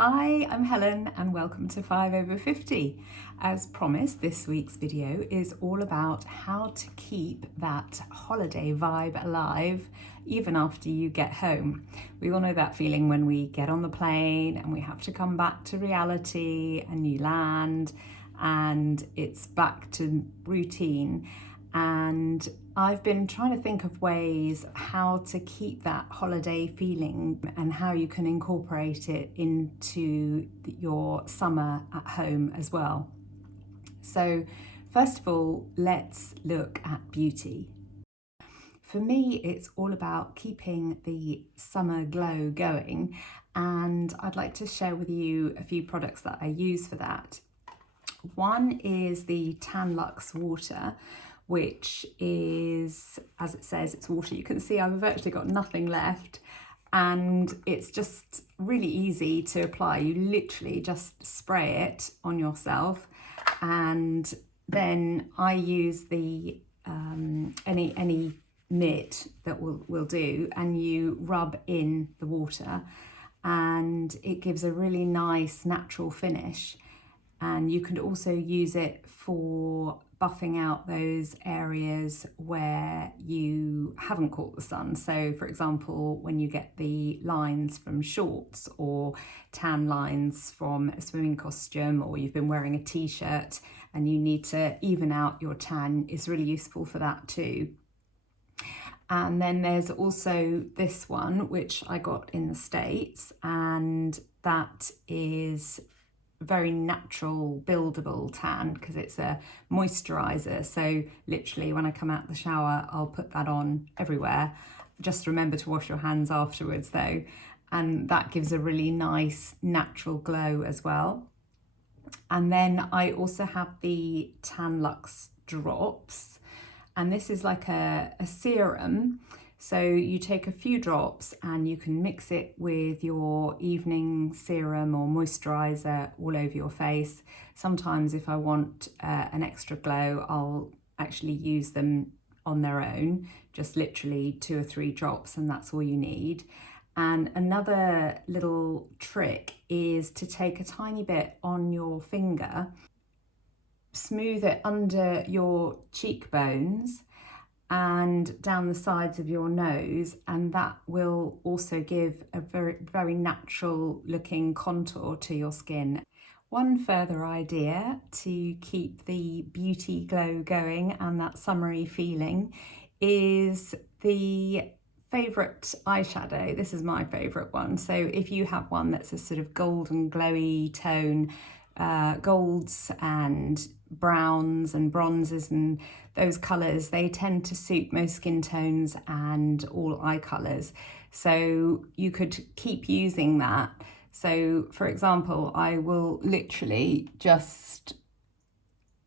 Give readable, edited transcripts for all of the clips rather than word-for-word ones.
Hi, I'm Helen and welcome to 5 over 50. As promised, this week's video is all about how to keep that holiday vibe alive even after you get home. We all know that feeling when we get on the plane and we have to come back to reality and you land and it's back to routine. And I've been trying to think of ways how to keep that holiday feeling and how you can incorporate it into your summer at home as well. So first of all, let's look at beauty. For me, it's all about keeping the summer glow going, and I'd like to share with you a few products that I use for that. One is the Tan-Luxe Water, which is, as it says, it's water. You can see I've actually got nothing left, and it's just really easy to apply. You literally just spray it on yourself, and then I use the any mitt that will do, and you rub in the water, and it gives a really nice natural finish. And you can also use it for buffing out those areas where you haven't caught the sun. So for example, when you get the lines from shorts or tan lines from a swimming costume, or you've been wearing a t-shirt and you need to even out your tan, is really useful for that too. And then there's also this one, which I got in the States, and that is very natural buildable tan because it's a moisturizer. So literally when I come out the shower, I'll put that on everywhere. Just remember to wash your hands afterwards though, and that gives a really nice natural glow as well. And then I also have the Tan-Luxe drops, and this is like a serum. So you take a few drops and you can mix it with your evening serum or moisturizer all over your face. Sometimes if I want an extra glow, I'll actually use them on their own, just literally 2 or 3 drops, and that's all you need. And another little trick is to take a tiny bit on your finger, smooth it under your cheekbones and down the sides of your nose, and that will also give a very natural looking contour to your skin. One further idea to keep the beauty glow going and that summery feeling is the favourite eyeshadow. This is my favourite one. So if you have one that's a sort of golden glowy tone, golds and browns and bronzes and those colours, they tend to suit most skin tones and all eye colours. So you could keep using that. So for example, I will literally just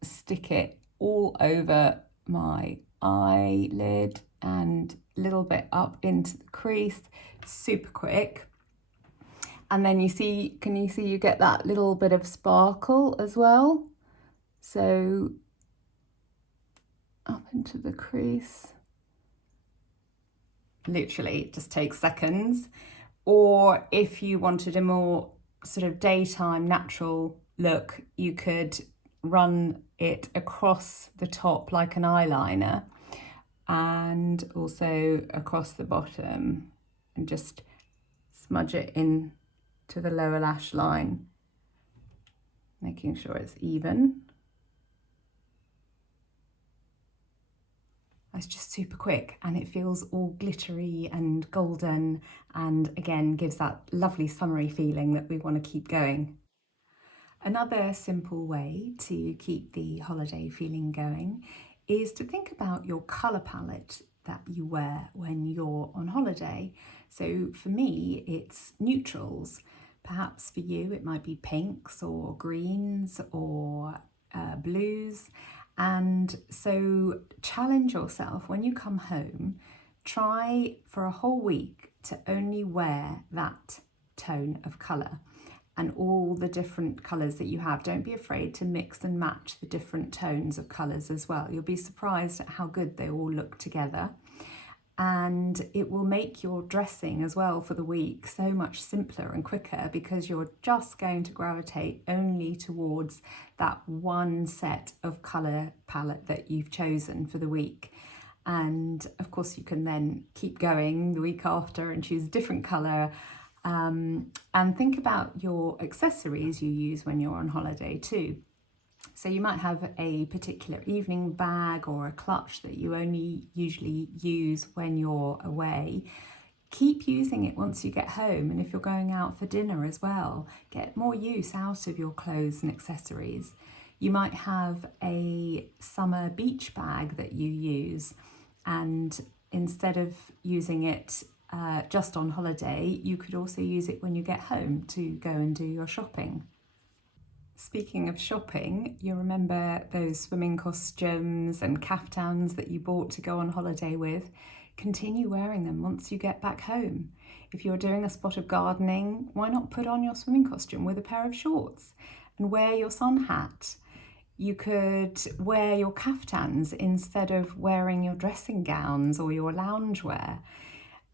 stick it all over my eyelid and a little bit up into the crease, super quick. And then can you see you get that little bit of sparkle as well? So up into the crease. Literally, it just takes seconds. Or if you wanted a more sort of daytime natural look, you could run it across the top like an eyeliner and also across the bottom, and just smudge it in to the lower lash line, making sure it's even. It's just super quick and it feels all glittery and golden, and again gives that lovely summery feeling that we want to keep going. Another simple way to keep the holiday feeling going is to think about your colour palette that you wear when you're on holiday. So for me, it's neutrals. Perhaps for you, it might be pinks or greens or blues. And so challenge yourself when you come home, try for a whole week to only wear that tone of colour and all the different colours that you have. Don't be afraid to mix and match the different tones of colours as well. You'll be surprised at how good they all look together. and it will make your dressing as well for the week so much simpler and quicker, because you're just going to gravitate only towards that one set of colour palette that you've chosen for the week. And of course you can then keep going the week after and choose a different colour, and think about your accessories you use when you're on holiday too. So you might have a particular evening bag or a clutch that you only usually use when you're away. Keep using it once you get home, and if you're going out for dinner as well, get more use out of your clothes and accessories. You might have a summer beach bag that you use, and instead of using it just on holiday, you could also use it when you get home to go and do your shopping. Speaking of shopping, you remember those swimming costumes and caftans that you bought to go on holiday with? Continue wearing them once you get back home. If you're doing a spot of gardening, why not put on your swimming costume with a pair of shorts and wear your sun hat? You could wear your caftans instead of wearing your dressing gowns or your loungewear.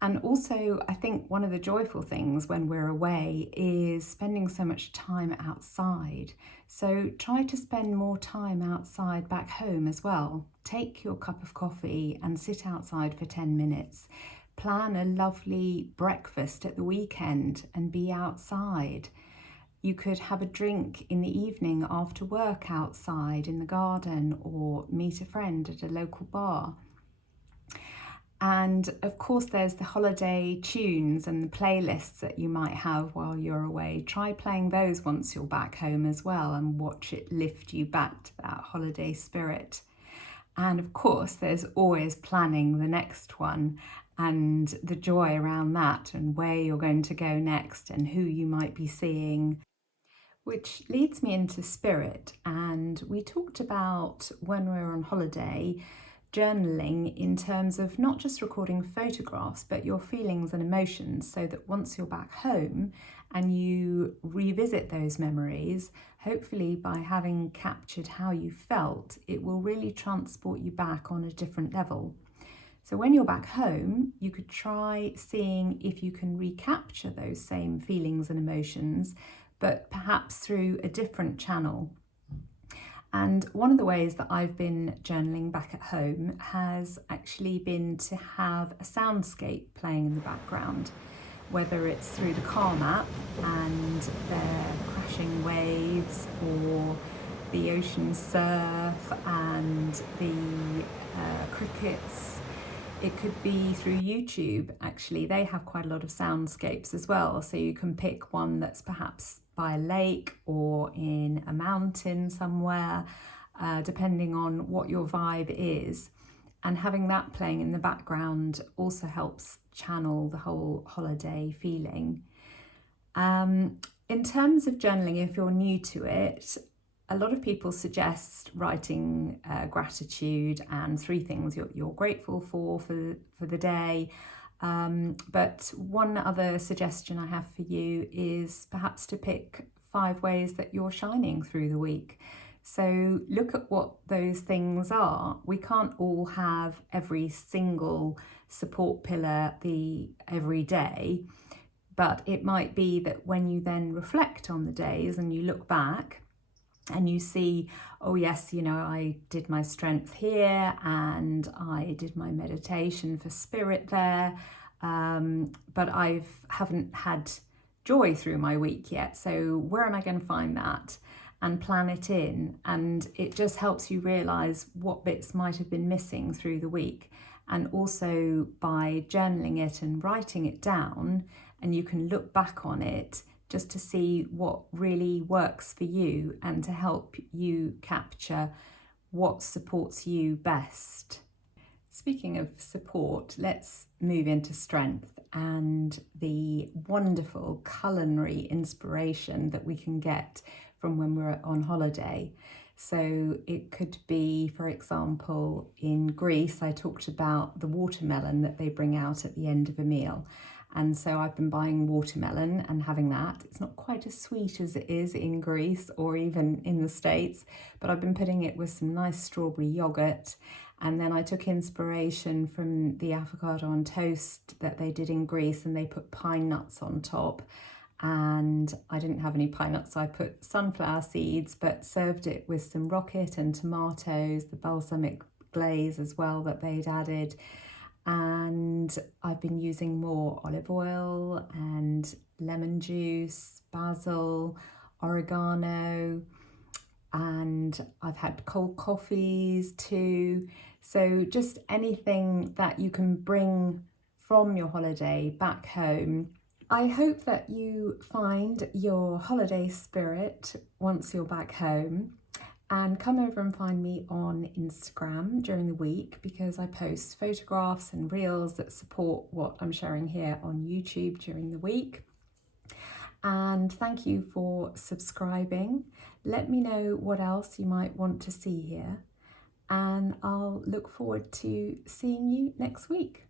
And also, I think one of the joyful things when we're away is spending so much time outside. So try to spend more time outside back home as well. Take your cup of coffee and sit outside for 10 minutes. Plan a lovely breakfast at the weekend and be outside. You could have a drink in the evening after work outside in the garden, or meet a friend at a local bar. And of course, there's the holiday tunes and the playlists that you might have while you're away. Try playing those once you're back home as well, and watch it lift you back to that holiday spirit. And of course, there's always planning the next one and the joy around that, and where you're going to go next and who you might be seeing. Which leads me into spirit. And we talked about, when we're on holiday, journaling in terms of not just recording photographs, but your feelings and emotions, so that once you're back home and you revisit those memories, hopefully by having captured how you felt, it will really transport you back on a different level. So when you're back home, you could try seeing if you can recapture those same feelings and emotions, but perhaps through a different channel. And one of the ways that I've been journaling back at home has actually been to have a soundscape playing in the background, whether it's through the Calm app and their crashing waves, or the ocean surf and the crickets. It could be through YouTube, actually. They have quite a lot of soundscapes as well, so you can pick one that's perhaps by a lake or in a mountain somewhere, depending on what your vibe is. And having that playing in the background also helps channel the whole holiday feeling. In terms of journaling, if you're new to it, a lot of people suggest writing gratitude and 3 things you're grateful for the day. But one other suggestion I have for you is perhaps to pick 5 ways that you're shining through the week. So look at what those things are. We can't all have every single support pillar every day, but it might be that when you then reflect on the days and you look back, and you see, oh yes, I did my strength here, and I did my meditation for spirit there, but I haven't had joy through my week yet. So where am I going to find that? And plan it in. And it just helps you realise what bits might have been missing through the week. And also by journaling it and writing it down, and you can look back on it just to see what really works for you and to help you capture what supports you best. Speaking of support, let's move into strength and the wonderful culinary inspiration that we can get from when we're on holiday. So it could be, for example, in Greece, I talked about the watermelon that they bring out at the end of a meal. And so I've been buying watermelon and having that. It's not quite as sweet as it is in Greece or even in the States, but I've been putting it with some nice strawberry yogurt. And then I took inspiration from the avocado on toast that they did in Greece, and they put pine nuts on top. And I didn't have any pine nuts, so I put sunflower seeds, but served it with some rocket and tomatoes, the balsamic glaze as well that they'd added. And I've been using more olive oil and lemon juice, basil, oregano, and I've had cold coffees too. So just anything that you can bring from your holiday back home. I hope that you find your holiday spirit once you're back home, and come over and find me on Instagram during the week, because I post photographs and reels that support what I'm sharing here on YouTube during the week. And thank you for subscribing. Let me know what else you might want to see here, and I'll look forward to seeing you next week.